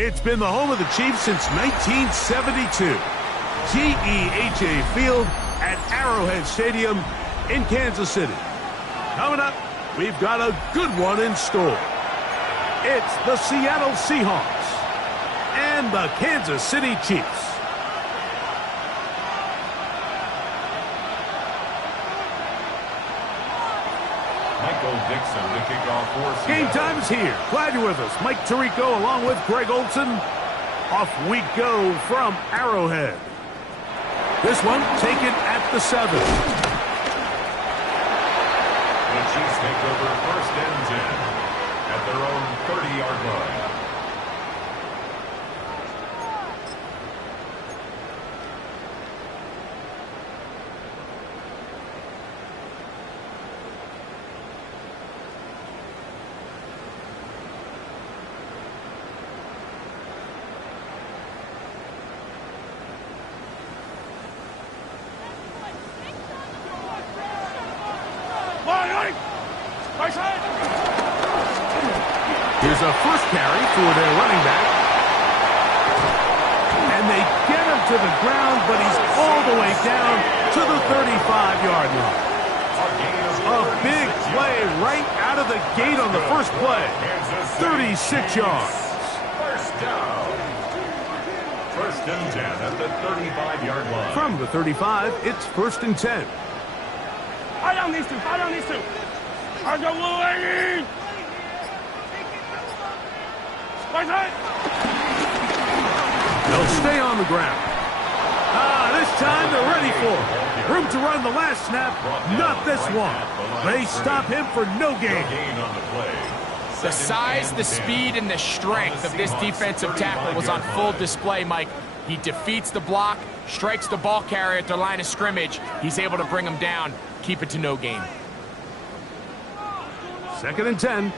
It's been the home of the Chiefs since 1972. GEHA Field at Arrowhead Stadium in Kansas City. Coming up, we've got a good one in store. It's the Seattle Seahawks and the Kansas City Chiefs. Dixon, the kickoff for Game time is here. Glad you're with us. Mike Tirico along with Greg Olson. Off we go from Arrowhead. This one taken at the 7. The Chiefs take over 1st and 10 at their own 30-yard line. Here's a first carry for their running back. And they get him to the ground, but he's all the way down to the 35-yard line. A big play right out of the gate on the first play. 36 yards. First down. 1st and 10 at the 35-yard line. From the 35, it's 1st and 10. Fire down these two. Fire down these two. They'll stay on the ground. This time they're ready for it. Room to run the last snap, not this one. They stop him for no gain. The size, the speed, and the strength of this defensive tackle was on full display, Mike. He defeats the block, strikes the ball carrier at the line of scrimmage. He's able to bring him down, keep it to no gain. 2nd and 10.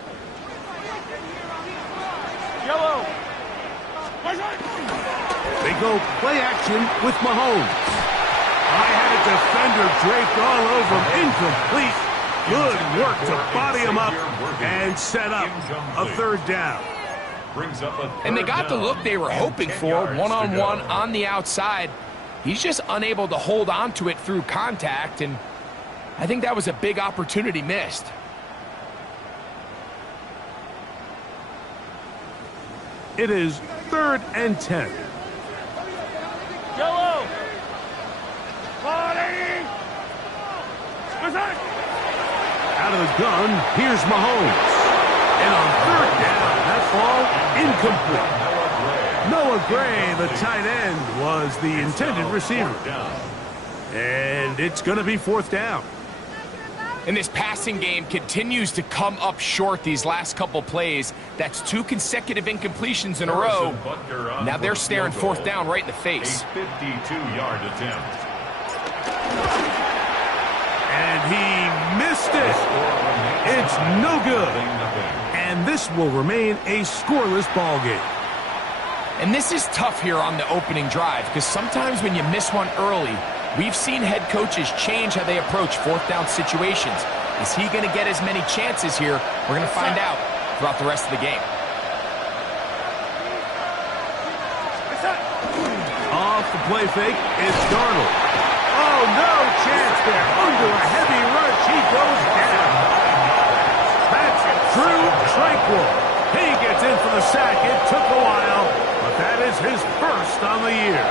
Yellow. They go play action with Mahomes. I had a defender draped all over him. Incomplete. Good work to body him up and set up a 3rd down. And they got the look they were hoping for, one-on-one on the outside. He's just unable to hold on to it through contact, and I think that was a big opportunity missed. It is 3rd and 10. Yellow. Body. Out of the gun, here's Mahomes. And on 3rd down, that ball incomplete. Noah Gray, the tight end, was the intended receiver. And it's going to be 4th down. And this passing game continues to come up short these last couple plays. That's 2 consecutive incompletions in a row. Now they're staring 4th down right in the face. A 52-yard attempt. And he missed it. It's no good. And this will remain a scoreless ball game. And this is tough here on the opening drive, because sometimes when you miss one early, we've seen head coaches change how they approach 4th down situations. Is he going to get as many chances here? We're going to find out throughout the rest of the game. Off the play fake, it's Darnold. Oh, no chance there. Under a heavy rush, he goes down. That's Drew Tranquil. He gets in for the sack. It took a while, but that is his first on the year.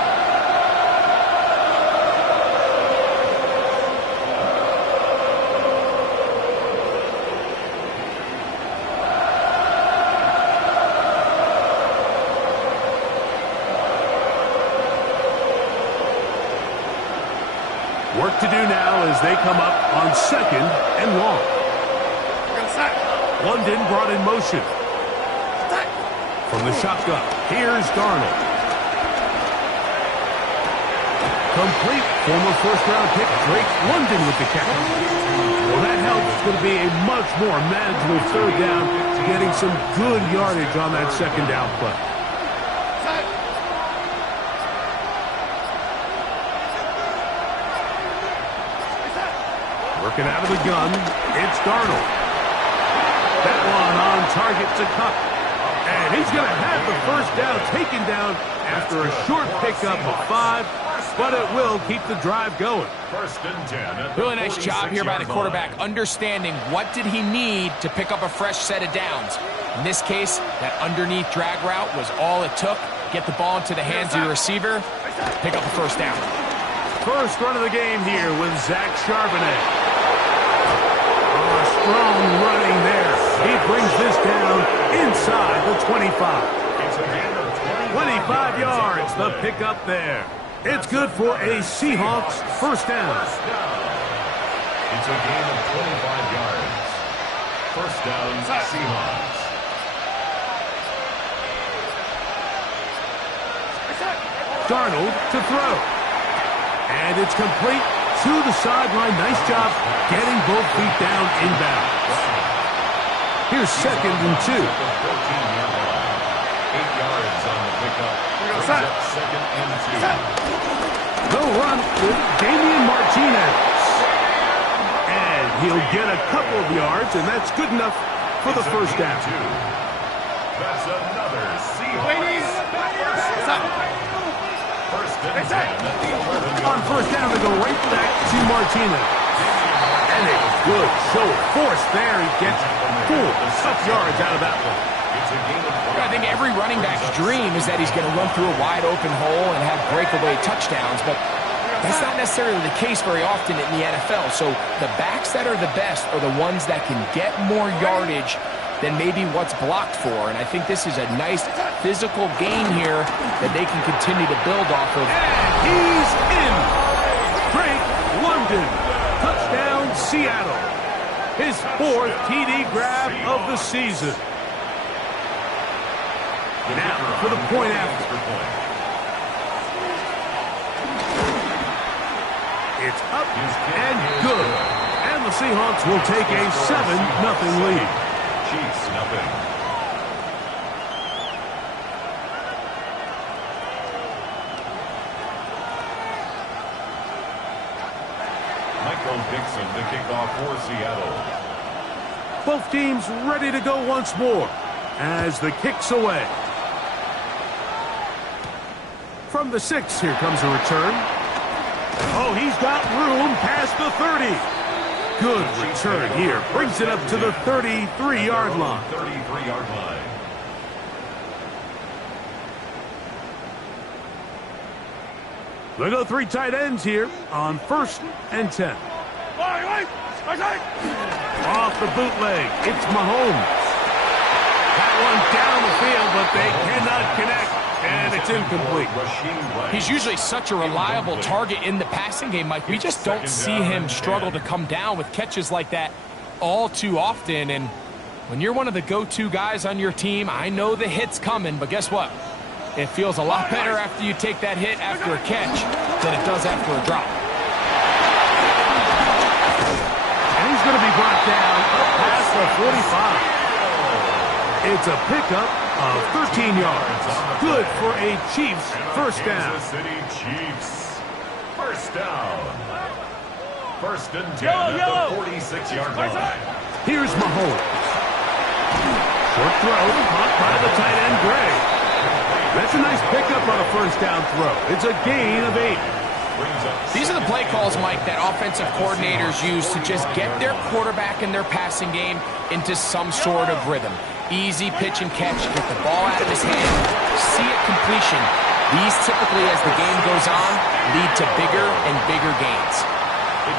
Work to do now as they come up on 2nd and long. London brought in motion. From the shotgun, here's Darnold. Complete. Former 1st-round pick Drake London with the catch. Well, that helps. It's going to be a much more manageable 3rd down, getting some good yardage on that 2nd down play. Working out of the gun, it's Darnold. That one on target to Cup. And he's going to have the 1st down taken down after a short pickup of 5, but it will keep the drive going. 1st and 10. Really nice job here by the quarterback, understanding what did he need to pick up a fresh set of downs. In this case, that underneath drag route was all it took. Get the ball into the hands of your receiver, pick up the 1st down. First run of the game here with Zach Charbonnet. Strong running there. He brings this down inside the 25. 25 yards, the pickup there. It's good for a Seahawks 1st down. It's a gain of 25 yards. 1st down, Seahawks. Darnold to throw. And it's complete to the sideline. Nice job getting both feet down inbounds. Here's 2nd and 2. 8 yards on the pickup. Brings up 2nd and 2. The run with Damian Martinez. And he'll get a couple of yards, and that's good enough for the 1st down. That's another Seahawks. 1st and 10 at the 11. On 1st down, they go right back to Martinez. And a good show of force there. He gets 4 tough yards out of that one. I think every running back's dream is that he's going to run through a wide open hole and have breakaway touchdowns, but that's not necessarily the case very often in the NFL. So the backs that are the best are the ones that can get more yardage than maybe what's blocked for. And I think this is a nice physical gain here that they can continue to build off of. And he's in. Drake London. Touchdown, Seattle. His 4th TD grab of the season. Now for the point after. It's up and good. And the Seahawks will take a 7-0 lead. Chiefs, nothing. Michael Dixon to kick off for Seattle. Both teams ready to go once more as the kick's away. From the 6, here comes a return. Oh, he's got room past the 30. Good return here. Brings it up to the 33-yard line. 33-yard line. They go 3 tight ends here on 1st and 10. Off the bootleg, it's Mahomes. That one down the field, but they cannot connect, and it's incomplete. He's usually such a reliable target in the passing game, Mike. We just don't see him struggle to come down with catches like that all too often. And when you're one of the go-to guys on your team, I know the hit's coming, but guess what? It feels a lot better after you take that hit after a catch than it does after a drop. And he's going to be brought down up past the 45. It's a pickup of 13 yards. Good for a Chiefs first down. Kansas City Chiefs. First down. 1st and 10 at the 46-yard line. Here's Mahomes. Short throw, caught by the tight end, Gray. That's a nice pickup on a 1st down throw. It's a gain of 8. These are the play calls, Mike, that offensive coordinators use to just get their quarterback and their passing game into some sort of rhythm. Easy pitch and catch, get the ball out of his hand, see it completion. These typically, as the game goes on, lead to bigger and bigger gains.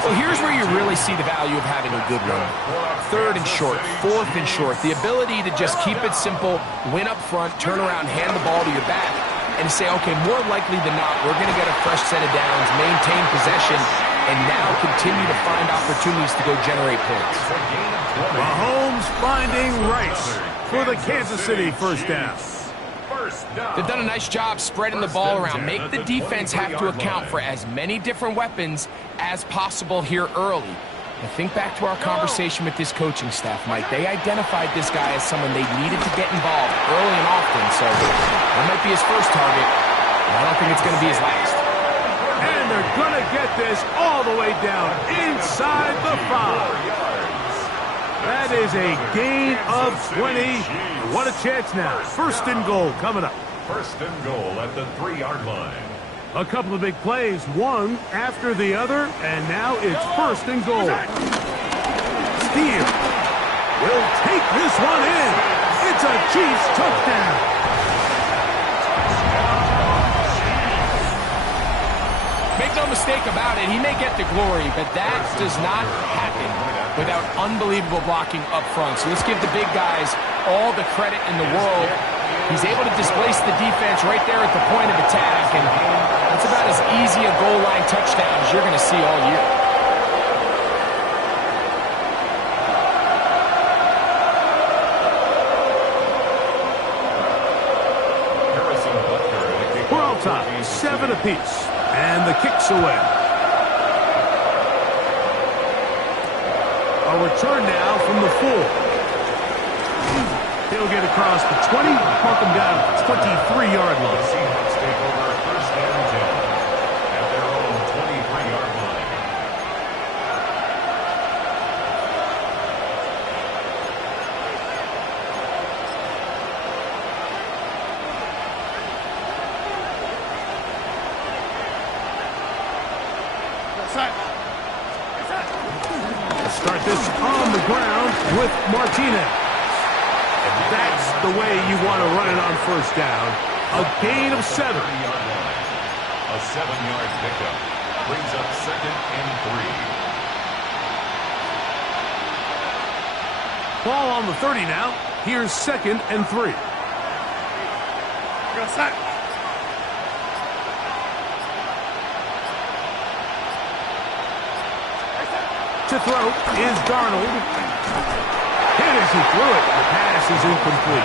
Well, here's where you really see the value of having a good run. 3rd and short, 4th and short. The ability to just keep it simple, win up front, turn around, hand the ball to your back, and say, okay, more likely than not, we're going to get a fresh set of downs, maintain possession, and now continue to find opportunities to go generate points. Mahomes finding Rice for the Kansas City first down. They've done a nice job spreading the ball around. Make the defense have to account for as many different weapons as possible here early. And think back to our conversation with this coaching staff, Mike. They identified this guy as someone they needed to get involved early and often, so that might be his first target, but I don't think it's going to be his last. And they're going to get this all the way down inside the 5. That is a gain of 20. What a chance now. 1st and goal coming up. 1st and goal at the 3-yard line. A couple of big plays, one after the other, and now it's 1st and goal. Steele will take this one in. It's a Chiefs touchdown. Make no mistake about it, he may get the glory, but that does not happen without unbelievable blocking up front. So let's give the big guys all the credit in the world. He's able to displace the defense right there at the point of attack, and that's about as easy a goal line touchdown as you're going to see all year. We're all tied, 7 apiece, and the kick's away. A return now from the 4. He'll get across the 20, mark him down at the 23-yard line. The Seahawks take over 1st and 10 at their own 23-yard line. Let's start this on the ground with Martinez. That's the way you want to run it on 1st down. A gain of 7. A 7-yard pickup brings up 2nd and 3. Ball on the 30 now. Here's 2nd and 3. To throw is Darnold. Hit as he threw it. The pass is incomplete.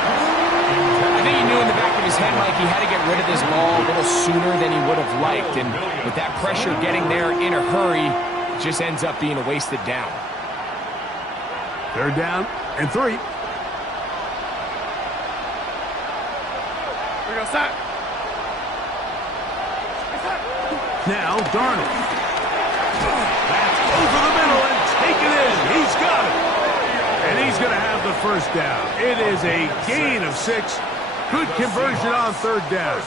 I think he knew in the back of his head, Mike, he had to get rid of this ball a little sooner than he would have liked. And with that pressure getting there in a hurry, it just ends up being a wasted down. 3rd down and 3. Now Darnold. That's over the middle and taken in. He's got it. And he's going to have the 1st down. It is a gain of 6. Good conversion on 3rd down.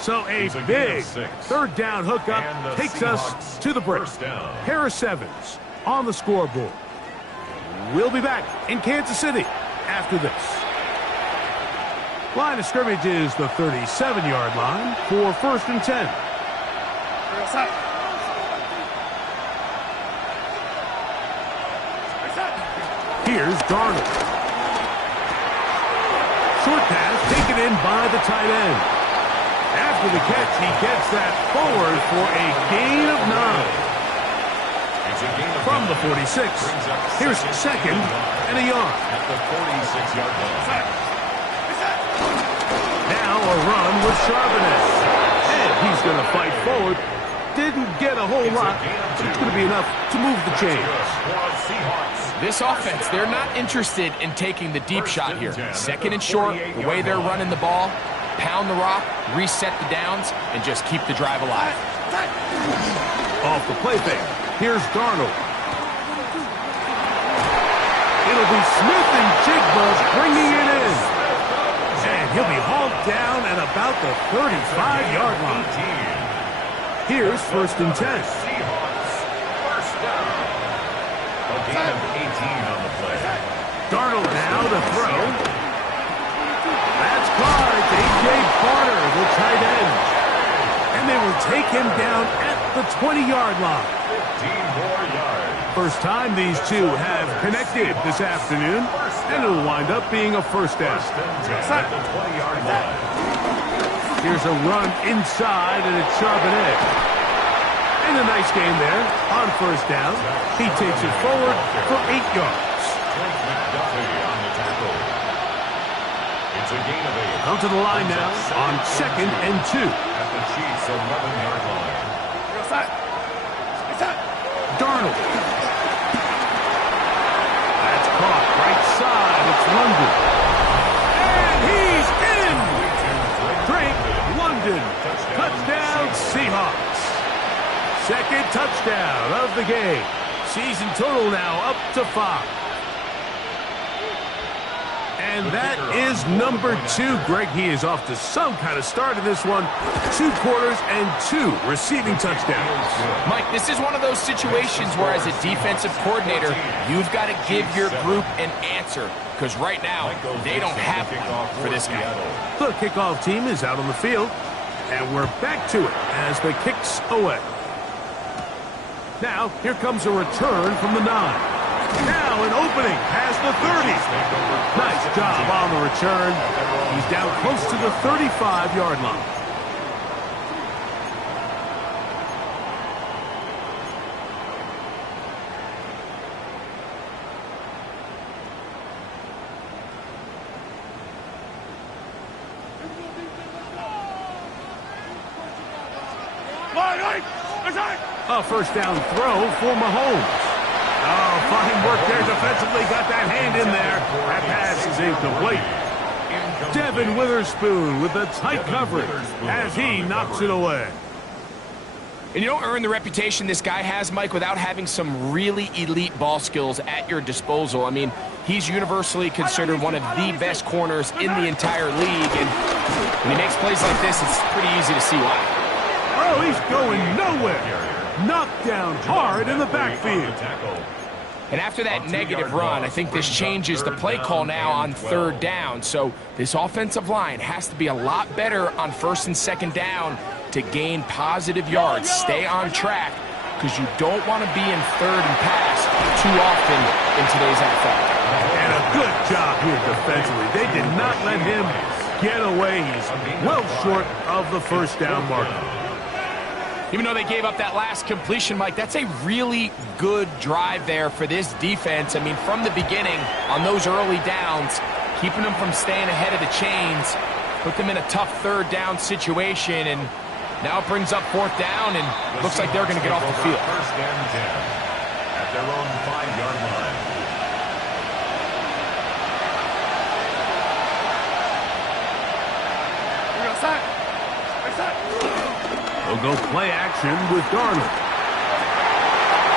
So a big 3rd down hookup takes us to the break. Harris Evans on the scoreboard. We'll be back in Kansas City after this. Line of scrimmage is the 37-yard line for 1st and 10. Here's Darnold. Short pass taken in by the tight end. After the catch, he gets that forward for a gain of 9. From the 46, here's second and a yard. At the 46-yard line. Now a run with Charbonnet. And he's going to fight forward. Didn't get a whole lot, but it's going to be enough to move the chains. This offense, they're not interested in taking the deep shot here. Second and short, the way they're running the ball, pound the rock, reset the downs, and just keep the drive alive. Off the play fake, here's Darnold. It'll be Smith and Jigba bringing it in. And he'll be hauled down at about the 35-yard line. Here's first and 10. First down. A gain of 18 on the play. Darnold now to throw. That's caught. It's A.J. Carter, the tight end. And they will take him down at the 20-yard line. 15 more yards. First time these two have connected this afternoon, and it'll wind up being a first down. First and 10 at the 20-yard line. Here's a run inside, and it's Charbonnet. And a nice game there on first down. He takes it forward for 8 yards. Trent McDuffie on the tackle. It's a gain of 8. Come to the line now on second and 2. At the Chiefs' 11-yard line. Darnold. That's caught right side. It's London. And he's in. Drake London. Touchdown Seahawks. Second touchdown of the game. Season total now up to 5. And that is number 2. Greg, he is off to some kind of start in this one. 2 quarters and 2 receiving touchdowns. Mike, this is one of those situations where as a defensive coordinator, you've got to give your group an answer. Because right now, they don't have one for this guy. The kickoff team is out on the field. And we're back to it as the kick's away. Now, here comes a return from the 9. Now an opening past the 30. Nice job on the return. He's down close to the 35-yard line. A first down throw for Mahomes. Oh, fine work there defensively. Got that hand in there. That pass is incomplete. Devin Witherspoon with the tight coverage as he knocks it away. And you don't earn the reputation this guy has, Mike, without having some really elite ball skills at your disposal. I mean, he's universally considered one of the best corners in the entire league. And when he makes plays like this, it's pretty easy to see why. Oh, he's going nowhere. Knocked down hard in the backfield. And after that negative run, I think this changes the play call now on third down. So this offensive line has to be a lot better on first and second down to gain positive yards. Stay on track because you don't want to be in third and pass too often in today's NFL. And a good job here defensively. They did not let him get away. He's well short of the first down marker. Even though they gave up that last completion, Mike, that's a really good drive there for this defense. I mean, from the beginning, on those early downs, keeping them from staying ahead of the chains, put them in a tough third down situation, and now it brings up fourth down, and looks like they're going to get off the field. First and 10 at their own 5-yard line. They'll go play action with Darnold.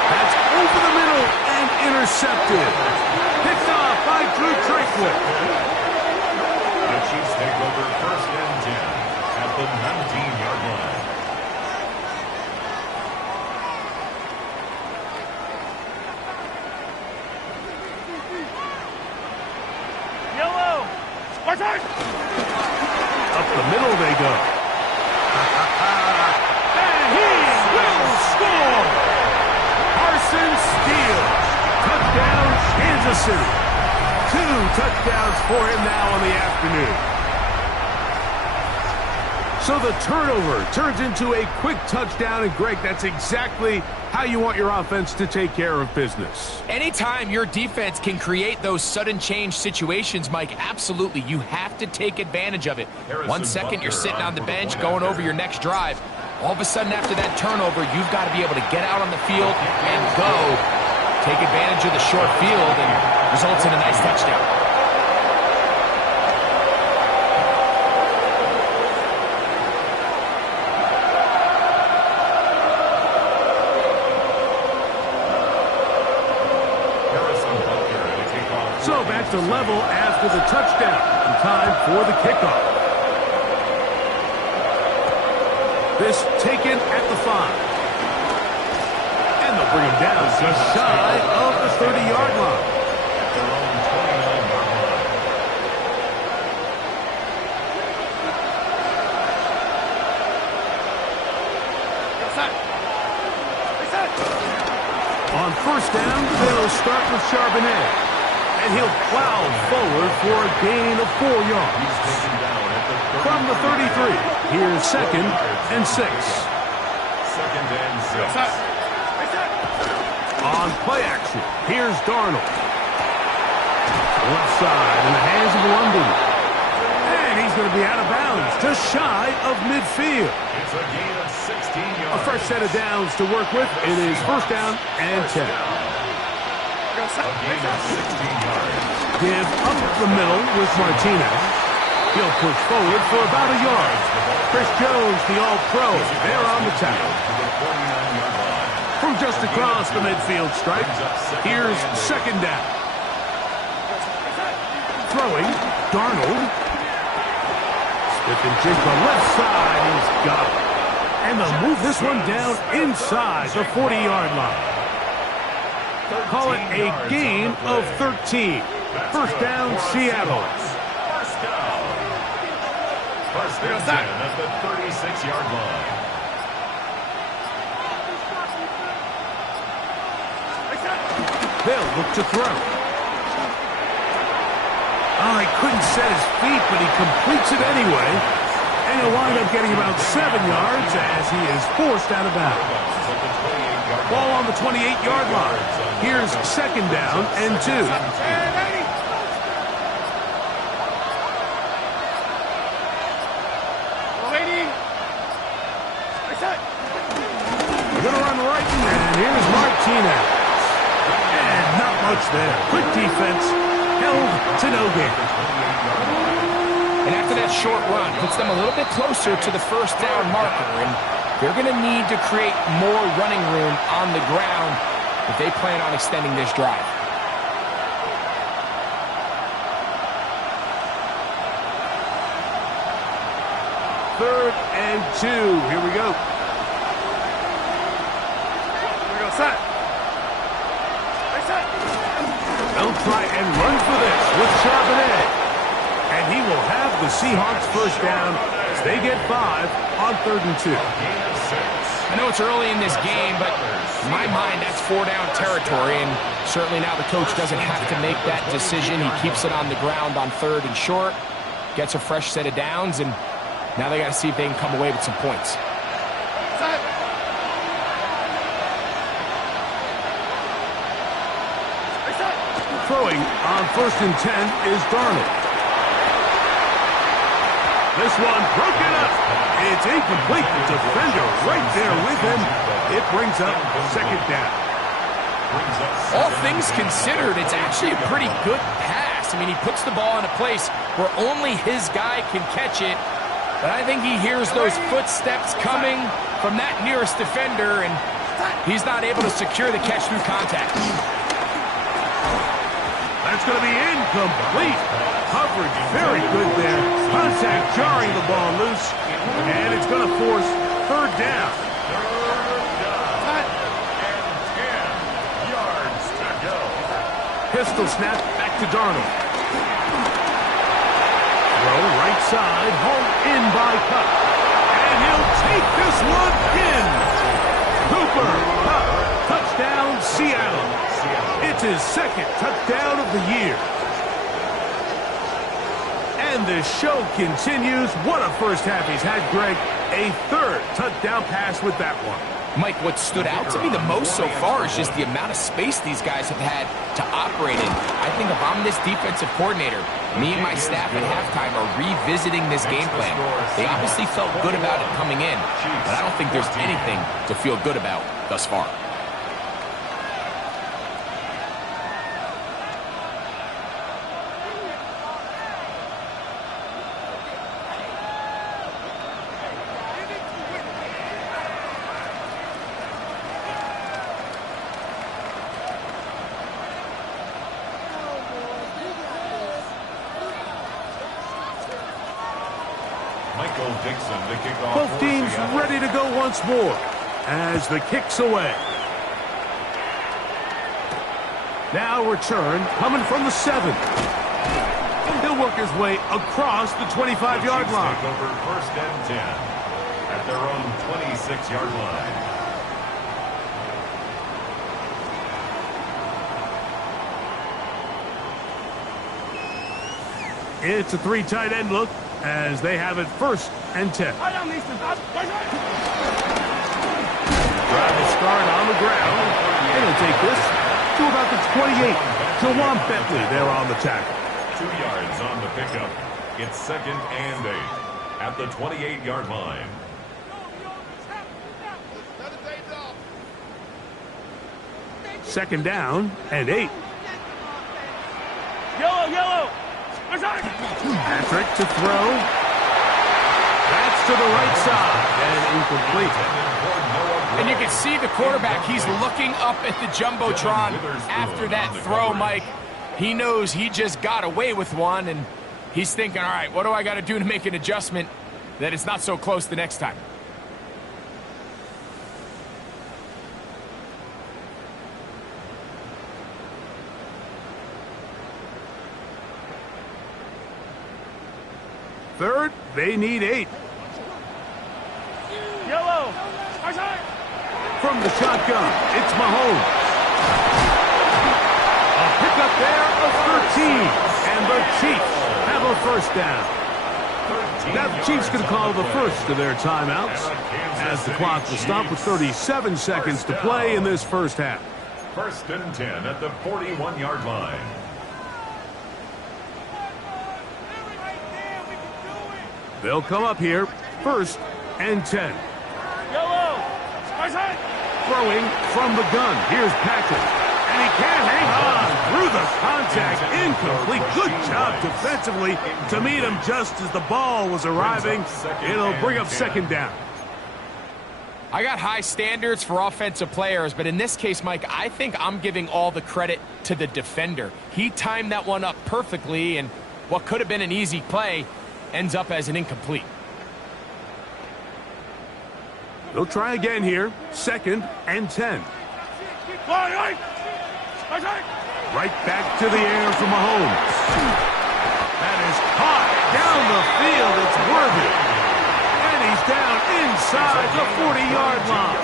That's over the middle and intercepted. Picked off by Drew Tranquil. The Chiefs take over first and 10 at the 19-yard line. Yellow! Spartan! Up the middle they go. And he's Kansas City. 2 touchdowns for him now on the afternoon. So the turnover turns into a quick touchdown, and Greg, that's exactly how you want your offense to take care of business. Anytime your defense can create those sudden change situations, Mike, absolutely, you have to take advantage of it. 1 second, you're sitting on the bench going over your next drive. All of a sudden, after that turnover, you've got to be able to get out on the field and go. Take advantage of the short field, and results in a nice touchdown. So back to level after the touchdown. And time for the kickoff. This taken at the 5. And they'll bring him down just shy of the 30-yard line. At their own 29-yard line. On first down, they'll start with Charbonnet. And he'll plow forward for a gain of 4 yards. From the 33, here's 2nd and 6. 2nd and 6. On play action, here's Darnold. Left side in the hands of London. And he's going to be out of bounds, just shy of midfield. It's a gain of 16 yards. A fresh set of downs to work with. It is first down and 10. A gain of 16 yards. Give up the middle with Martinez. He'll push forward for about a yard. Chris Jones, the All-Pro, there on the tackle. From just across the midfield stripe, here's 2nd down. Throwing, Darnold. Smith and Jigba left side, he's got it. And they'll move this one down inside the 40-yard line. Call it a gain of 13. First down, Seattle. First down. First and 10 at the 36-yard line. They'll look to throw. Oh, he couldn't set his feet, but he completes it anyway. And he'll wind up getting about 7 yards as he is forced out of bounds. Ball on the 28-yard line. Here's 2nd down and 2. They're going to run right, and here's Martinez. And not much there. Quick defense, held to no gain. And after that short run, puts them a little bit closer to the first down marker, and they're going to need to create more running room on the ground if they plan on extending this drive. Third and 2. Here we go. They'll try and run for this with Charbonnet. And he will have the Seahawks first down as they get 5 on 3rd and 2. I know it's early in this game, but in my mind, that's 4-down territory, and certainly now the coach doesn't have to make that decision. He keeps it on the ground on 3rd and short, gets a fresh set of downs, and now they got to see if they can come away with some points. Throwing on 1st and 10 is Darnold. This one broken up. It's incomplete. The defender right there with him. It brings up 2nd down. All things considered, it's actually a pretty good pass. I mean, he puts the ball in a place where only his guy can catch it. But I think he hears those footsteps coming from that nearest defender, and he's not able to secure the catch through contact. That's going to be incomplete. Coverage very good there. Contact jarring the ball loose. And it's going to force 3rd down. 10 yards to go. Pistol snap back to Darnold. Throw right side, home in by Cup. And he'll take this one in. Cooper, Cup, touchdown, Seattle. It's It's his second touchdown of the year. And the show continues. What a first half he's had, Greg. A third touchdown pass with that one. Mike, what stood out to me the most so far is just the amount of space these guys have had to operate in. I think if I'm this defensive coordinator, me and my staff at halftime are revisiting this game plan. They obviously felt good about it coming in, but I don't think there's anything to feel good about thus far. Both teams ready to go once more as the kick's away. Now return coming from the 7. He'll work his way across the 25-yard line. Take over 1st and 10 at their own 26-yard line. It's a 3 tight end look as they have it 1st and 10. I don't need to. Drive will start on the ground. And he'll take this to about the 28. Jawan Bentley there on the tackle. 2 yards on the pickup. It's 2nd and 8 at the 28-yard line. Second down and 8. Yellow. Patrick to throw. That's to the right side and incomplete. And you can see the quarterback, he's looking up at the Jumbotron after that throw, Mike. He knows he just got away with one, and he's thinking, all right, what do I got to do to make an adjustment that it's not so close the next time? Third, they need 8. Yellow. From the shotgun, it's Mahomes. A pickup there of 13. And the Chiefs have a 1st down. Now the Chiefs can call the first of their timeouts as the clock will stop with 37 seconds to play in this first half. 1st and 10 at the 41-yard line. They'll come up here, 1st and 10. Yellow. Throwing from the gun. Here's Patrick. And he can't hang on through the contact. Incomplete. Good job defensively to meet him just as the ball was arriving. It'll bring up 2nd down. I got high standards for offensive players, but in this case, Mike, I think I'm giving all the credit to the defender. He timed that one up perfectly, and what could have been an easy play ends up as an incomplete. They'll try again here. 2nd and 10. Right back to the air for Mahomes. That is caught down the field. It's worthy. And he's down inside the 40-yard line.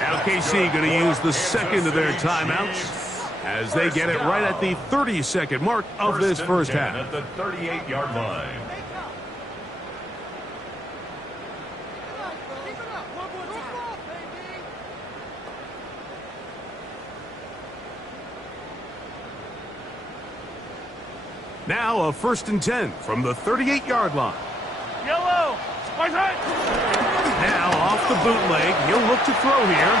Now KC going to use the 2nd of their timeouts as they get it right at the 30-second mark of this first half. At the 38-yard line. Now a 1st and 10 from the 38-yard line. Yellow. Now off the bootleg. He'll look to throw here.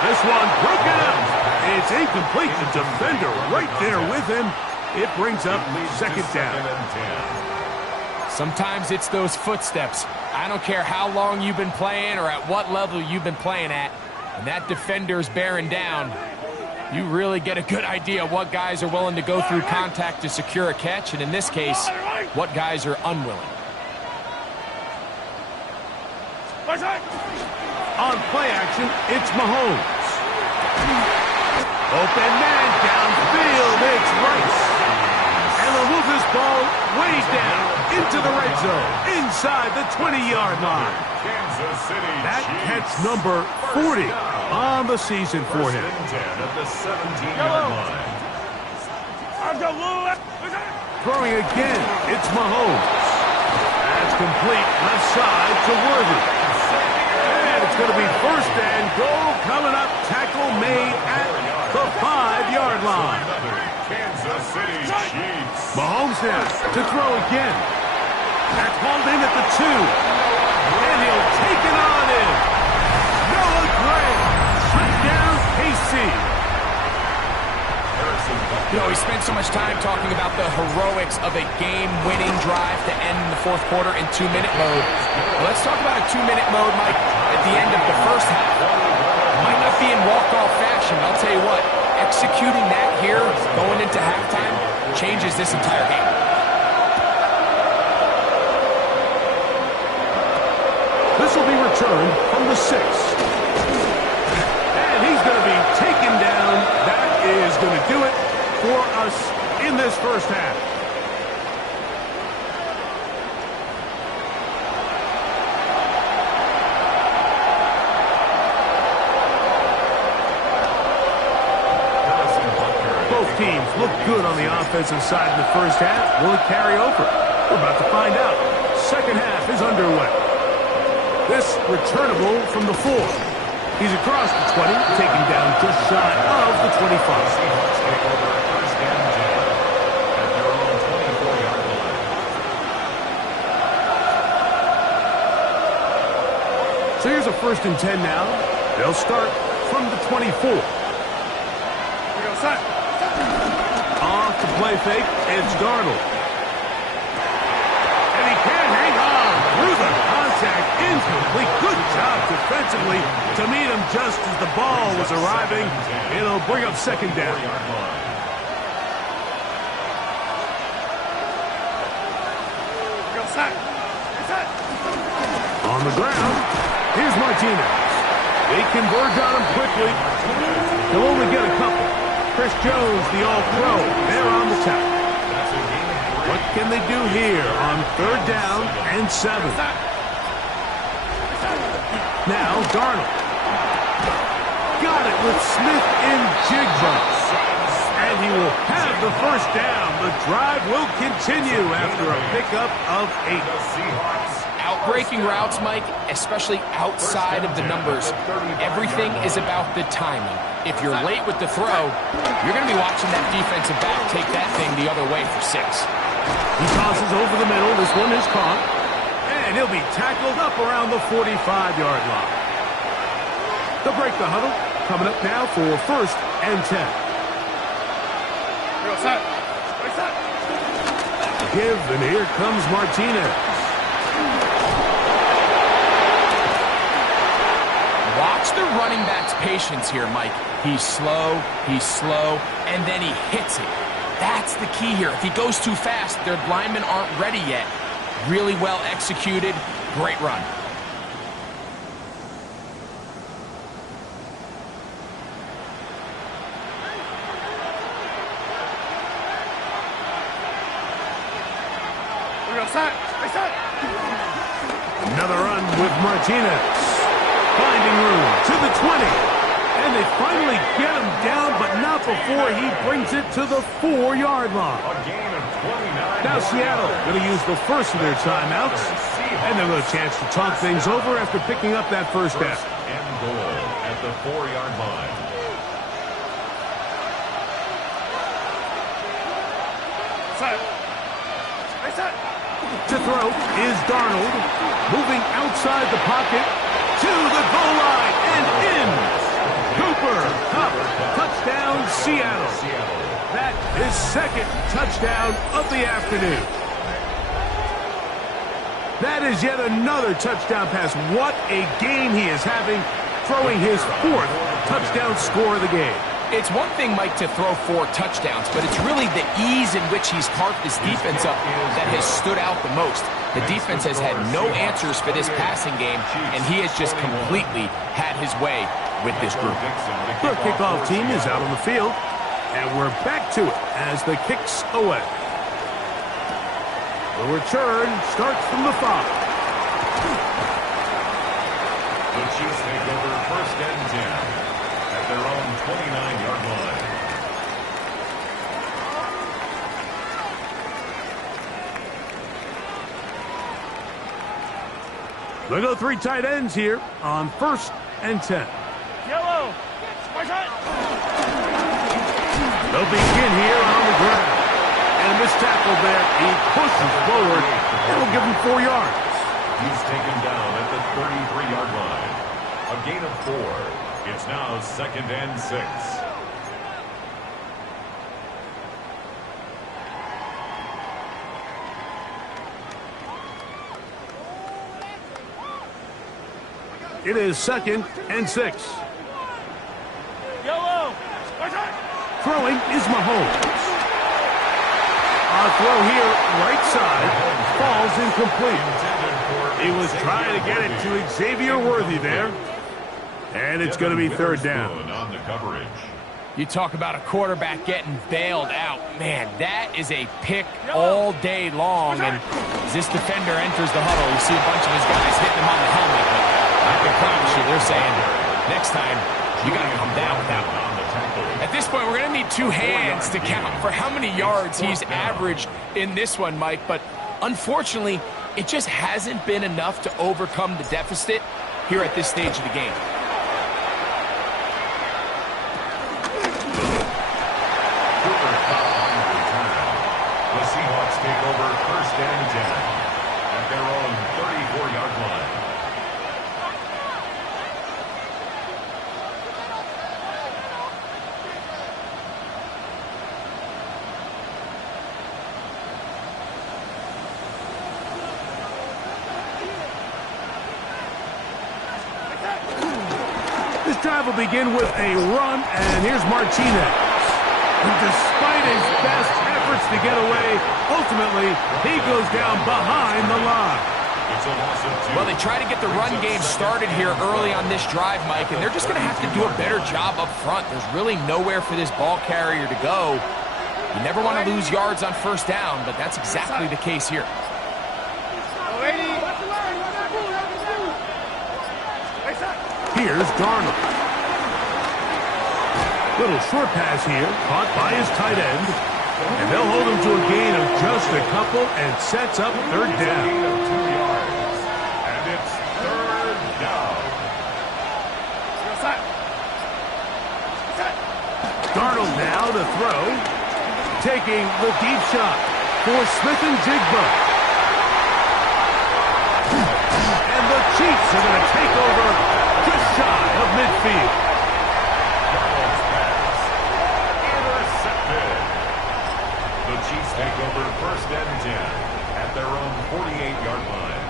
This one broken up. It's incomplete. The defender right there with him. It brings up 2nd down. Sometimes it's those footsteps. I don't care how long you've been playing or at what level you've been playing at. When that defender's bearing down, you really get a good idea of what guys are willing to go through contact to secure a catch, and in this case, what guys are unwilling. On play action, it's Mahomes. Open man downfield, it's Rice. And they'll move this ball way down into the red zone, inside the 20-yard line. Kansas City That Chiefs. catch number 40. on the season for him. First and 10 at the 17-yard line. Throwing again, it's Mahomes. That's complete left side to Worthy. And it's going to be first and goal coming up. Tackle made at the 5-yard line. Kansas City Chiefs. Mahomes now to throw again. That's hauled in at the 2. And he'll take it on in. Noah Gray. Touchdown, KC. You know, we spent so much time talking about the heroics of a game-winning drive to end in the fourth quarter in 2-minute mode. Well, let's talk about a 2-minute mode, Mike, at the end of the first half. Might not be in walk-off fashion, I'll tell you what. Executing that here, going into halftime, changes this entire game. This will be returned from the 6. And he's going to be taken down. That is going to do it for us in this first half. Both teams look good on the offensive side in the first half. Will it carry over? We're about to find out. Second half is underway. This returnable from the 4. He's across the 20, taken down just shy of the 25. So here's a first and 10 now. They'll start from the 24. Off the play fake, it's Darnold. And he can hang on through the contact. Incomplete. Good job defensively to meet him just as the ball was arriving. It'll bring up second down. On the ground, here's Martinez. They converge on him quickly. He'll only get a couple. Chris Jones, the all-pro, they're on the top. What can they do here on third down and 7? Now Darnold. Got it with Smith in Jigba. And he will have the first down. The drive will continue after a pickup of 8. Outbreaking routes, Mike, especially outside of the numbers, everything is about the timing. If you're late with the throw, you're going to be watching that defensive back take that thing the other way for 6. He tosses over the middle. This one is caught. And he'll be tackled up around the 45-yard line. They'll break the huddle. Coming up now for first and 10. Give, and here comes Martinez. Watch the running back's patience here, Mike. He's slow, and then he hits it. That's the key here. If he goes too fast, their linemen aren't ready yet. Really well executed. Great run. Another run with Martinez. Finding room to the 20. And they finally get him down, but not before he brings it to the 4-yard line. Now Seattle going to use the first of their timeouts. And they'll have a chance to talk things over after picking up that first down. And goal at the 4-yard line. To throw is Darnold, moving outside the pocket to the goal line and in. Cooper Kupp, touchdown Seattle. That is second touchdown of the afternoon. That is yet another touchdown pass. What a game he is having, throwing his 4th touchdown score of the game. It's one thing, Mike, to throw 4 touchdowns, but it's really the ease in which he's carved this defense up that has stood out the most. The defense has had no answers for this passing game, and he has just completely had his way with this group. The kickoff team is out on the field, and we're back to it as the kicks away. The return starts from the 5. The Chiefs take over first and 10. their own 29-yard line. They go 3 tight ends here on 1st and 10. Yellow. They'll begin here on the ground. And a missed tackle there. He pushes forward. It'll give him 4 yards. He's taken down at the 33-yard line. A gain of 4. It's now 2nd and 6. It is 2nd and 6. Yellow. Throwing is Mahomes. A throw here, right side, falls incomplete. He was trying to get it to Xavier Worthy there. And it's going to be 3rd down. On the coverage. You talk about a quarterback getting bailed out. Man, that is a pick all day long. And as this defender enters the huddle, you see a bunch of his guys hitting him on the helmet. But I can promise you, they're saying, next time, you got to come down with that one. At this point, we're going to need 2 hands to count for how many yards he's averaged in this one, Mike. But unfortunately, it just hasn't been enough to overcome the deficit here at this stage of the game. The Seahawks take over 1st and 10 at their own 34-yard line. This drive will begin with a run, and here's Martinez. And despite his best efforts to get away, ultimately, he goes down behind the line. It's a loss of 2. Well, they try to get the run game started here early on this drive, Mike, and they're just going to have to do a better job up front. There's really nowhere for this ball carrier to go. You never want to lose yards on 1st down, but that's exactly the case here. Here's Darnold. Little short pass here, caught by his tight end. And they'll hold him to a gain of just a couple and sets up 3rd down. Gain of 2 yards. And it's 3rd down. Darnold now to throw. Taking the deep shot for Smith and Jigba. And the Chiefs are going to take over just shy of midfield. Darnold's pass. Intercepted. The Chiefs take over 1st and 10 at their own 48-yard line.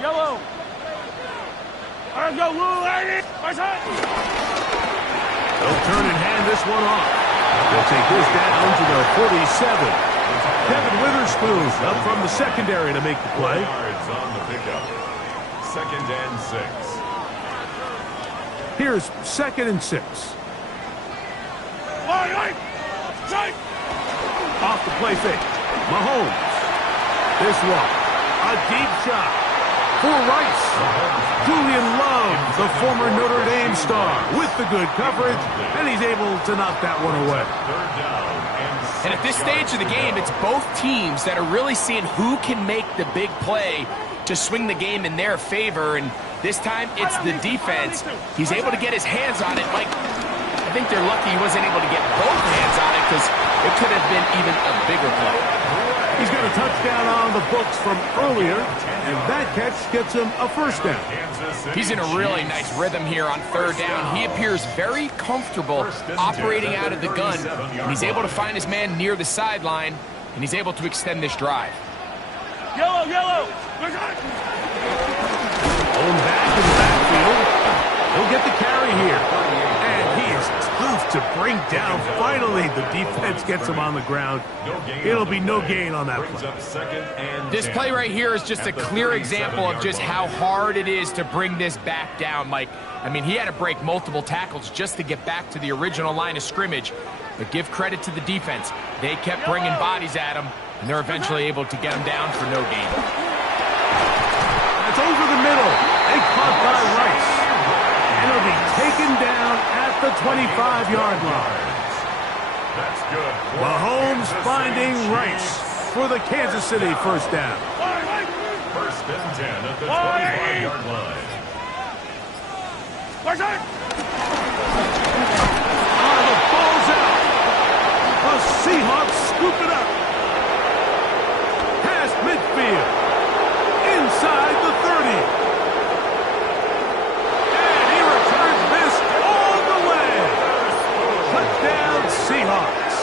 Yellow. Go, They'll turn and hand this one off. They'll take this down to the 47. Kevin Witherspoon up from the secondary to make the play. Yards on the pickup. 2nd and 6. Here's 2nd and 6. Off the play fake. Mahomes. This one. A deep shot for Rice. Julian Love, the former Notre Dame star, with the good coverage, and he's able to knock that one away. 3rd down and And at this stage of the game, it's both teams that are really seeing who can make the big play to swing the game in their favor. And this time, it's the defense. He's able to get his hands on it. Mike, I think they're lucky he wasn't able to get both hands on it because it could have been even a bigger play. He's got a touchdown on the books from earlier, and that catch gets him a 1st down. He's in a really nice rhythm here on 3rd down. He appears very comfortable operating out of the gun, and he's able to find his man near the sideline, and he's able to extend this drive. Yellow. Going back in the backfield. He'll get the carry here. And he is tough to bring down. Finally, the defense gets him on the ground. It'll be no gain on that play. This play right here is just a clear example of just how hard it is to bring this back down, Mike. I mean, he had to break multiple tackles just to get back to the original line of scrimmage. But give credit to the defense. They kept bringing bodies at him, and they're eventually able to get him down for no gain. It's over the middle. And caught by Rice. And he'll be taken down at the 25-yard line. That's good. Mahomes finding Rice for the Kansas City first down. First and 10 at the 25-yard line. The ball's out. The Seahawks scoop it up. Past midfield. Inside the 30. And he returns this all the way. Touchdown Seahawks.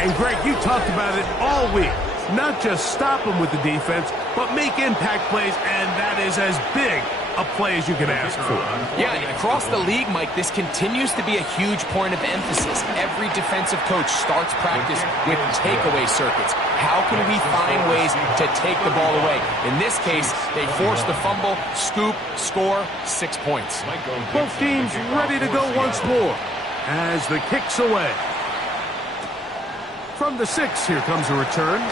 And Greg, you talked about it all week. Not just stop them with the defense, but make impact plays, and that is as big a play as you can ask for. Yeah, across the league, Mike, this continues to be a huge point of emphasis. Every defensive coach starts practice with takeaway circuits. How can we find ways to take the ball away? In this case, they forced the fumble, scoop, score, 6 points. Both teams ready to go once more as the kick's away. From the 6, here comes a return.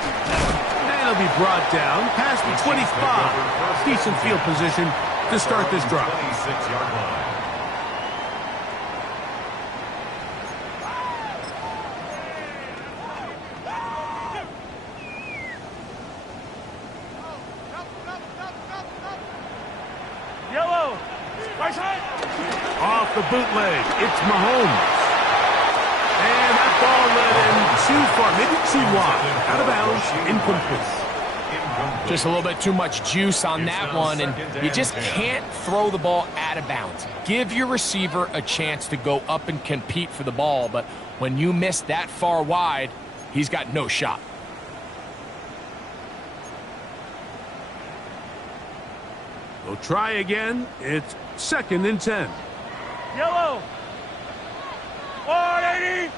And he'll be brought down past the 25. Decent field position to start this drive. 26-yard line. Yellow. Right side. Off the bootleg, it's Mahomes. And that ball led him too far, maybe too wide. Out of bounds, incomplete. Just a little bit too much juice on that one, and you just can't throw the ball out of bounds. Give your receiver a chance to go up and compete for the ball, but when you miss that far wide, he's got no shot. They'll try again. It's 2nd and 10. Yellow. 180.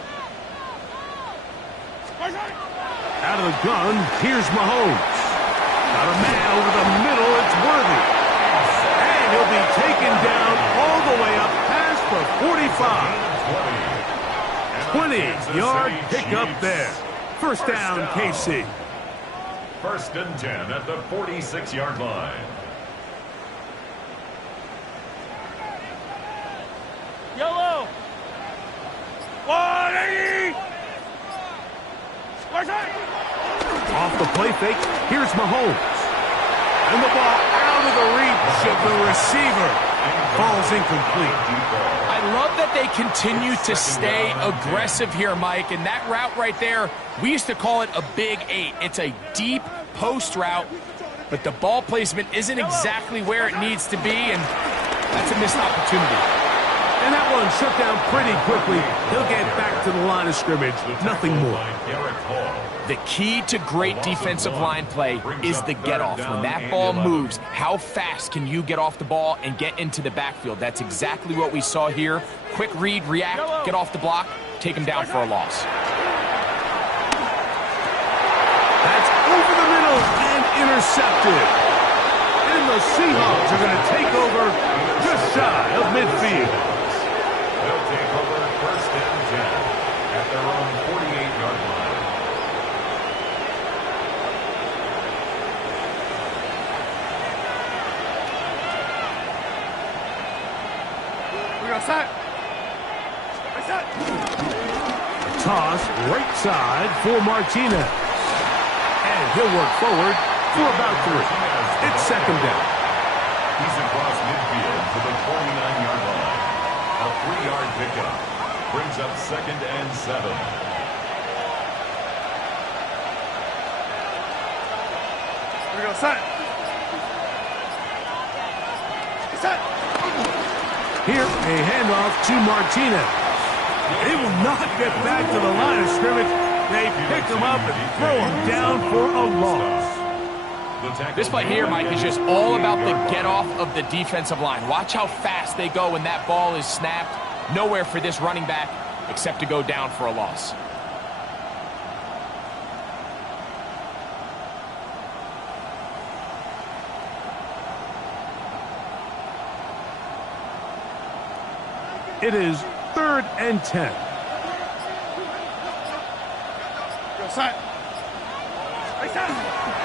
Out of the gun, here's Mahomes. Got a man over the middle, it's Worthy. And he'll be taken down all the way up past the 45. 20-yard pickup there. First down, KC. First and 10 at the 46-yard line. Yellow. 180. Off the play fake, here's Mahomes. And the ball out of the reach of the receiver. Ball's incomplete. I love that they continue to stay aggressive here, Mike. And that route right there, we used to call it a big 8. It's a deep post route, but the ball placement isn't exactly where it needs to be, and that's a missed opportunity. And that one shut down pretty quickly. He'll get back to the line of scrimmage. Nothing more. The key to great defensive line play is the get-off. When that ball moves, how fast can you get off the ball and get into the backfield? That's exactly what we saw here. Quick read, react, get off the block, take him down for a loss. That's over the middle and intercepted. And the Seahawks are going to take over just shy of midfield. They'll take over first and 10 at their own 48-yard line. We got set. Right set. Toss right side for Martinez. And he'll work forward for about 3. It's 2nd down. He's across midfield to the 49-yard line. A 3-yard pickup brings up 2nd and 7. We go set. Set. Here, a handoff to Martinez. They will not get back to the line of scrimmage. They pick him up and throw him down for a loss. This play here, Mike, is just all about the get-off of the defensive line. Watch how fast they go when that ball is snapped. Nowhere for this running back except to go down for a loss. It is 3rd and 10.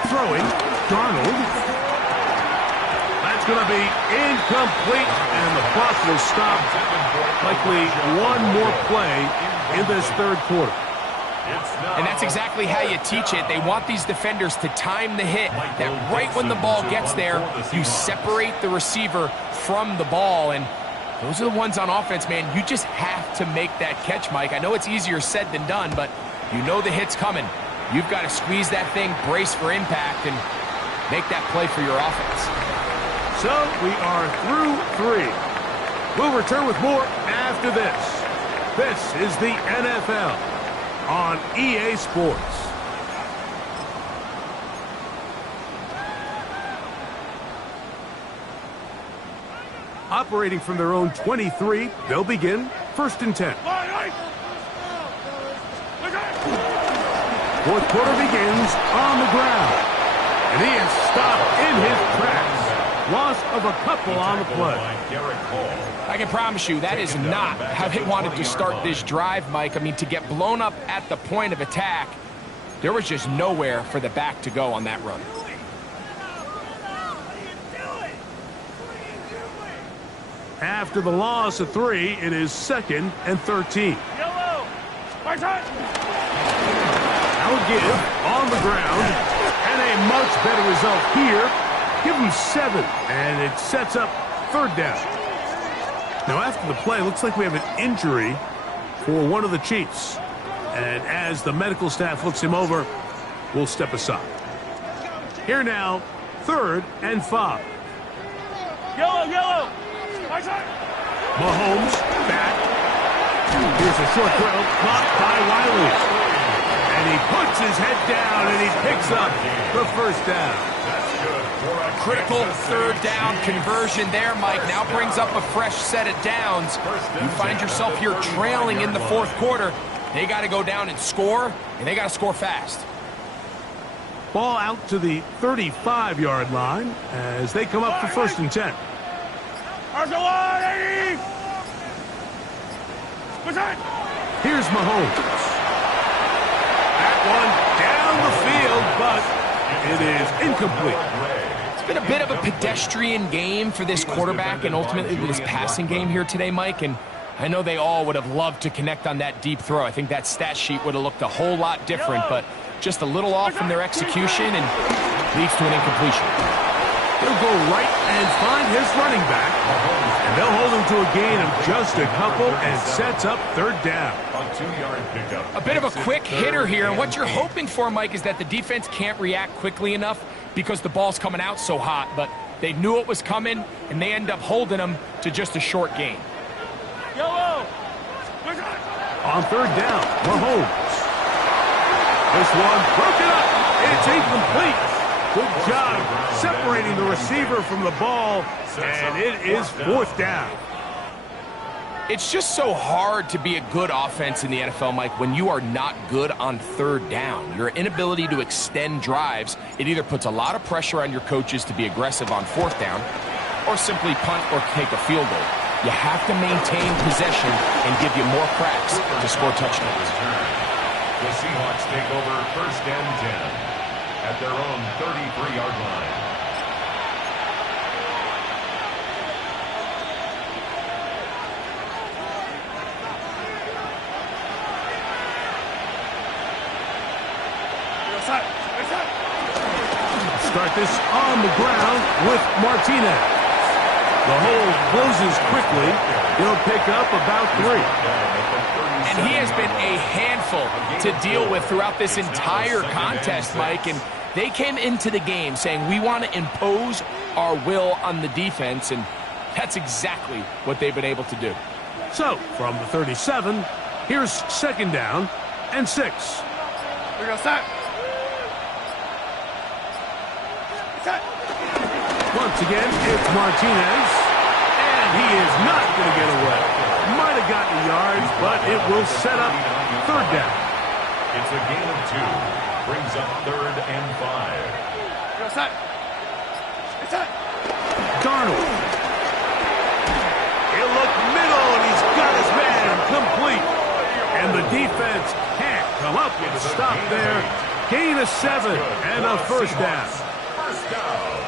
Throwing, Darnold. That's going to be incomplete, and the clock will stop. Likely one more play in this 3rd quarter. And that's exactly how you teach it. They want these defenders to time the hit, that right when the ball gets there, you separate the receiver from the ball. And those are the ones on offense, man. You just have to make that catch, Mike. I know it's easier said than done, but you know the hit's coming. You've got to squeeze that thing, brace for impact, and make that play for your offense. So we are through 3. We'll return with more after this. This is the NFL on EA Sports. Operating from their own 23, they'll begin 1st and 10. 4th quarter begins on the ground. And he is stopped in his tracks. Loss of a couple on the play. I can promise you that is not how they wanted to start this drive, Mike. I mean, to get blown up at the point of attack, there was just nowhere for the back to go on that run. After the loss of 3, it is 2nd and 13. Now give on the ground, and a much better result here. Give him 7, and it sets up 3rd down. Now after the play, looks like we have an injury for one of the Chiefs. And as the medical staff looks him over, we'll step aside. Here now, 3rd and 5. Yellow. Mahomes back. Here's a short throw, caught by Wiley. And he puts his head down, and he picks up the 1st down. Critical 3rd down conversion there, Mike. Now brings up a fresh set of downs. You find yourself here trailing in the 4th quarter. They got to go down and score, and they got to score fast. Ball out to the 35-yard line as they come up for 1st and 10. Here's Mahomes. That one down the field, but it is incomplete. It's been a bit of a pedestrian game for this quarterback and ultimately this passing game here today, Mike. And I know they all would have loved to connect on that deep throw. I think that stat sheet would have looked a whole lot different, but just a little off from their execution and leads to an incompletion. He'll go right and find his running back, and they'll hold him to a gain of just a couple and sets up 3rd down. A bit of a quick hitter here, and what you're hoping for, Mike, is that the defense can't react quickly enough because the ball's coming out so hot, but they knew it was coming, and they end up holding them to just a short gain. On 3rd down, Mahomes. This one broken up. It's incomplete. Good job separating the receiver from the ball, and it is 4th down. It's just so hard to be a good offense in the NFL, Mike, when you are not good on 3rd down. Your inability to extend drives, it either puts a lot of pressure on your coaches to be aggressive on 4th down or simply punt or take a field goal. You have to maintain possession and give you more cracks to score touchdowns. The Seahawks take over 1st and 10 at their own 33-yard line. Start this on the ground with Martinez. The hole closes quickly. He'll pick up about 3. And he has been a handful to deal with throughout this entire contest, Mike. And they came into the game saying, we want to impose our will on the defense, and that's exactly what they've been able to do. So, from the 37, here's 2nd down and 6. once again, it's Martinez. And he is not going to get away. Might have gotten yards, but it will set up third down. It's a gain of 2. Brings up 3rd and 5. Darnold. He'll look middle, and he's got his man complete. And the defense can't come up with a stop there. Gain of 7 and a first down.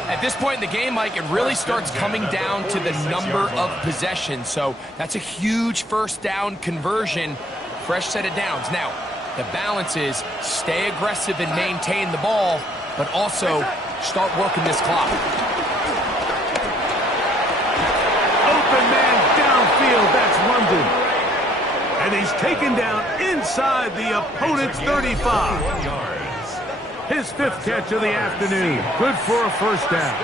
At this point in the game, Mike, it really starts coming down to the number of possessions. So that's a huge first down conversion. Fresh set of downs. Now, the balance is stay aggressive and maintain the ball, but also start working this clock. Open man downfield, that's London. And he's taken down inside the opponent's 35. His 5th catch of the afternoon. Good for a first down.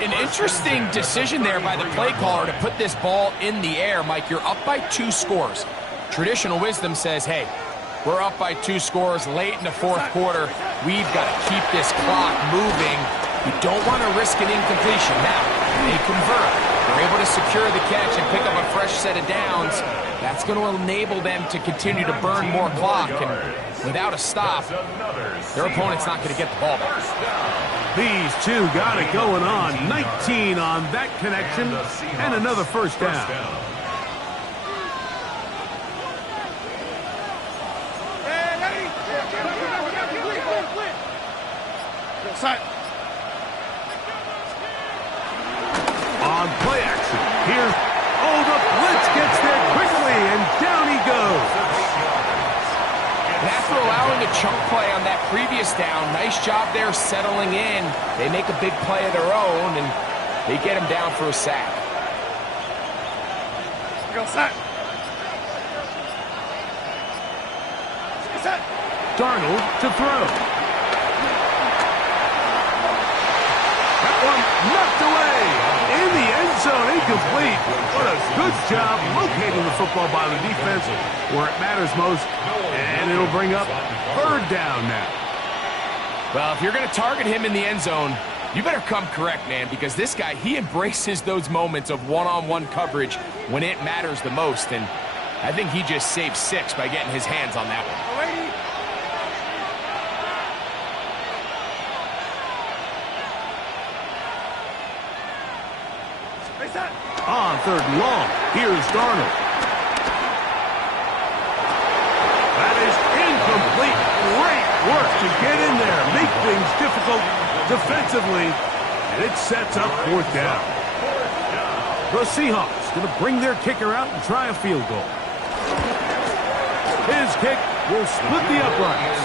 An interesting decision there by the play caller to put this ball in the air. Mike, you're up by 2 scores. Traditional wisdom says, hey, we're up by 2 scores late in the 4th quarter. We've got to keep this clock moving. You don't want to risk an incompletion. Now, they convert. They're able to secure the catch and pick up a fresh set of downs. That's going to enable them to continue to burn more clock. And without a stop, their opponent's not going to get the ball back. These two got it going on. 19 on that connection and another first down. On play action, here's, the blitz gets there quickly, and down he goes. And after allowing a chunk play on that previous down, nice job there settling in. They make a big play of their own, and they get him down for a sack. Darnold to throw. That one knocked away. In the end zone, incomplete. What a good job locating the football by the defense where it matters most. And it'll bring up third down now. Well, if you're going to target him in the end zone, you better come correct, man, because this guy, he embraces those moments of one-on-one coverage when it matters the most. And I think he just saved 6 by getting his hands on that one. On third and long, here's Darnold. That is incomplete. Great work to get in there, make things difficult defensively, and it sets up 4th down. The Seahawks going to bring their kicker out and try a field goal. His kick will split the uprights.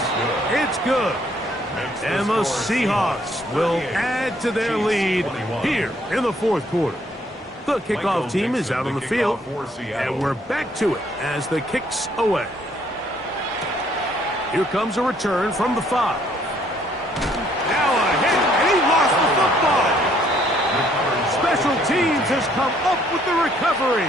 It's good. And the Seahawks will add to their lead here in the 4th quarter. The kickoff team is out on the field, and we're back to it as the kick's away. Here comes a return from the 5. Now a hit, and he lost the football. Special teams has come up with the recovery.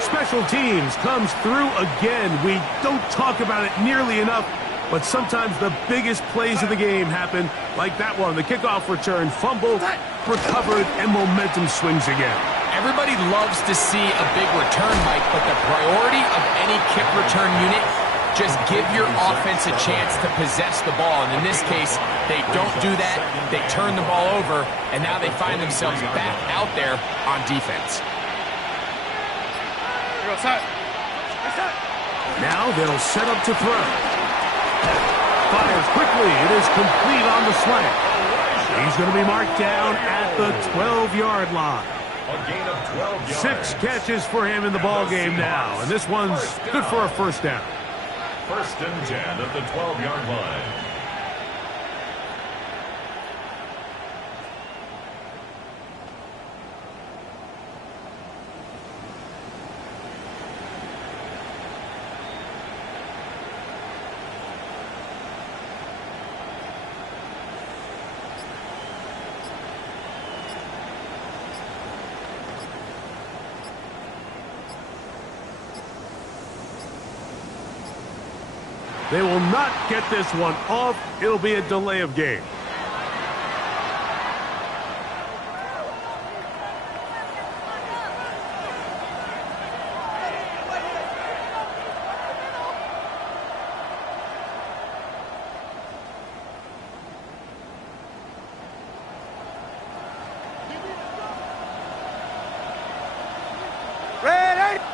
Special teams comes through again. We don't talk about it nearly enough, but sometimes the biggest plays of the game happen, like that one, the kickoff return, fumble, recovered, and momentum swings again. Everybody loves to see a big return, Mike, but the priority of any kick return unit, just give your offense a chance to possess the ball. And in this case, they don't do that. They turn the ball over, and now they find themselves back out there on defense. Now they'll set up to throw. Fires quickly. It is complete on the slant. He's going to be marked down at the 12-yard line. A gain of 12 yards. 6 catches for him in the ball game now, and this one's good for a first down. 1st and 10 at the 12-yard line. They will not get this one off. It'll be a delay of game.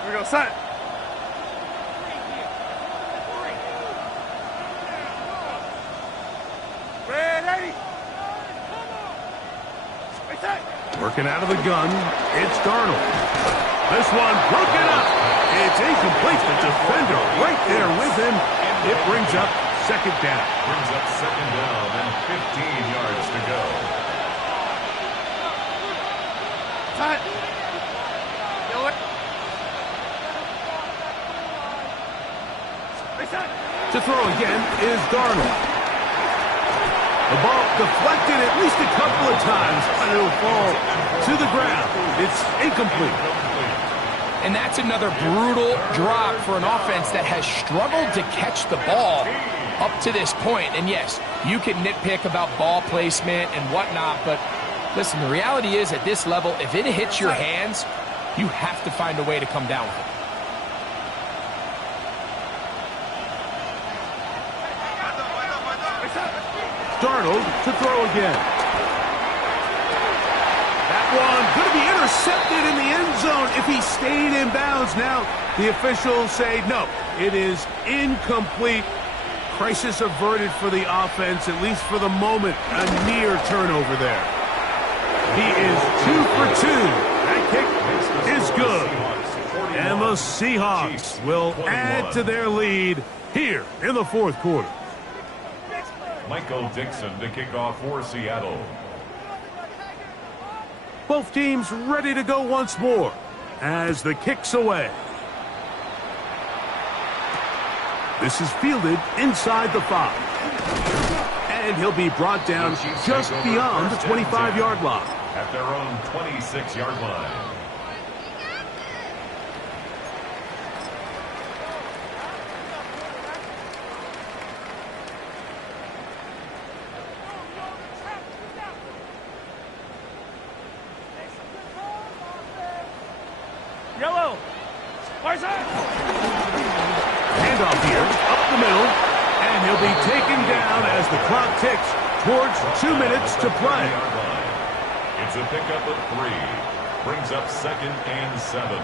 Here we go, set. Ready. Working out of the gun, it's Darnold. This one broken up. It's incomplete. The defender right there with him. It brings up second down. Brings up second down and 15 yards to go. Set. To throw again is Darnold. The ball deflected at least a couple of times, and it'll fall to the ground. It's incomplete. And that's another brutal drop for an offense that has struggled to catch the ball up to this point. And yes, you can nitpick about ball placement and whatnot, but listen, the reality is at this level, if it hits your hands, you have to find a way to come down with it. Darnold to throw again. That one going to be intercepted in the end zone if he stayed in bounds. Now the officials say no, it is incomplete. Crisis averted for the offense, at least for the moment. A near turnover there. He is 2 for 2. That kick is good. And the Seahawks will add to their lead here in the fourth quarter. Michael Dixon to kick off for Seattle. Both teams ready to go once more as the kick's away. This is fielded inside the 5. And he'll be brought down just beyond the 25-yard line. At their own 26-yard line. Yellow. Handoff here, up the middle, and he'll be taken down as the clock ticks towards 2 minutes to play. It's a pickup of 3. Brings up 2nd and 7.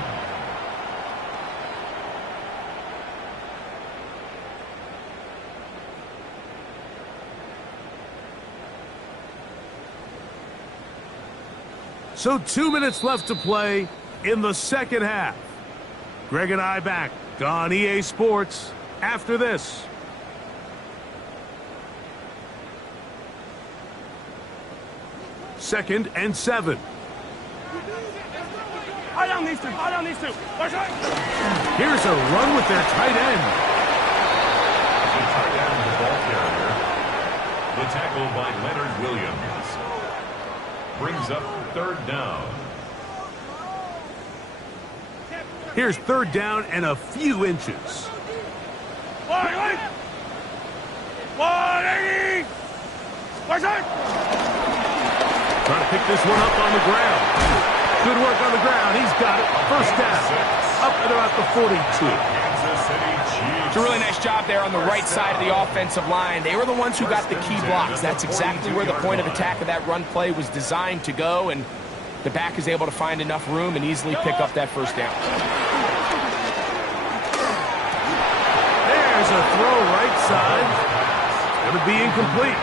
So 2 minutes left to play in the second half. Greg and I back on EA Sports after this. Second and 7. Eye on these two. Eye on these two. Here's a run with their tight end. The tight end, the ball carrier. The tackle by Leonard Williams. Brings up 3rd down. Here's 3rd down and a few inches. 180. Trying to pick this one up on the ground. Good work on the ground. He's got it. First down. Up at about the 42. It's a really nice job there on the right side of the offensive line. They were the ones who got the key blocks. That's exactly where the point of attack of that run play was designed to go, and the back is able to find enough room and easily pick up that first down. There's a throw right side. Going to be incomplete.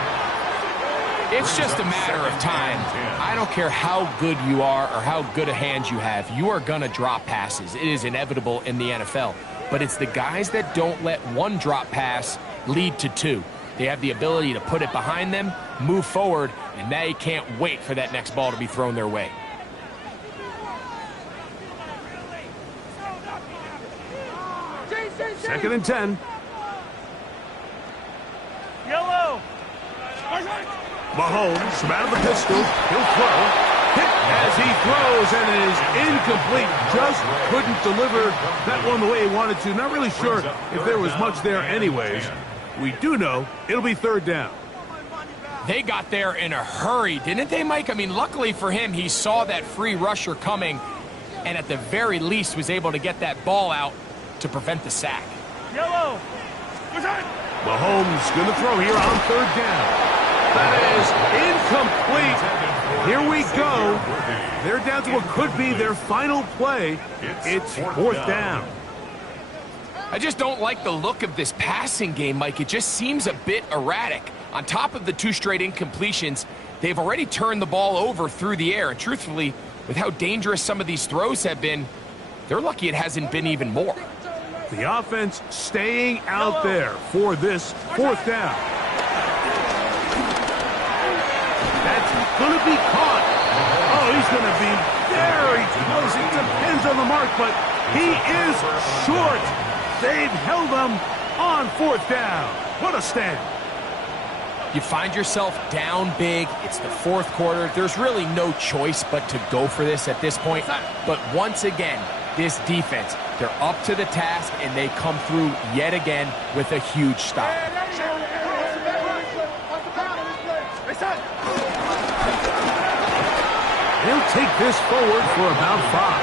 It's just a matter of time. I don't care how good you are or how good a hand you have. You are going to drop passes. It is inevitable in the NFL. But it's the guys that don't let one drop pass lead to 2. They have the ability to put it behind them, move forward, and they can't wait for that next ball to be thrown their way. Second and 10. Yellow. Mahomes from out of the pistol. He'll throw. Hit as he throws, and it is incomplete. Just couldn't deliver that one the way he wanted to. Not really sure if there was much there anyways. We do know it'll be 3rd down. They got there in a hurry, didn't they, Mike? I mean, luckily for him, he saw that free rusher coming, and at the very least was able to get that ball out to prevent the sack. Yellow. Mahomes going to throw here on 3rd down. That is incomplete. Here we go. They're down to what could be their final play. It's fourth down. I just don't like the look of this passing game, Mike. It just seems a bit erratic. On top of the 2 straight incompletions, they've already turned the ball over through the air. And truthfully, with how dangerous some of these throws have been, they're lucky it hasn't been even more. The offense staying out there for this fourth down. That's going to be caught. Oh, he's going to be very close. It depends on the mark, but he is short. They've held him on fourth down. What a stand. You find yourself down big. It's the fourth quarter. There's really no choice but to go for this at this point. But once again, this defense, they're up to the task, and they come through yet again with a huge stop. He'll take this forward for about 5.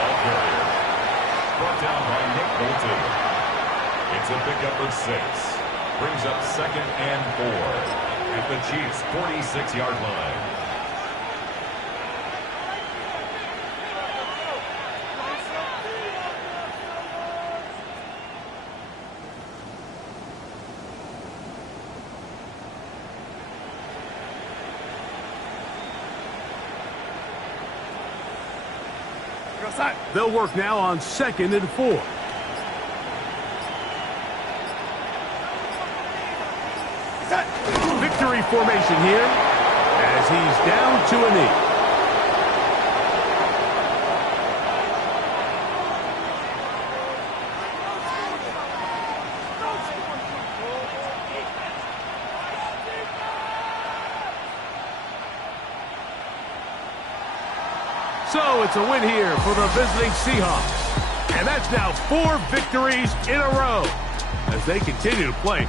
Brought down by Nick Bolton. It's a pickup of 6. Brings up 2nd and 4 at the Chiefs' 46-yard line. They'll work now on 2nd and 4. Victory formation here as he's down to a knee. So it's a win here for the visiting Seahawks. And that's now 4 victories in a row as they continue to play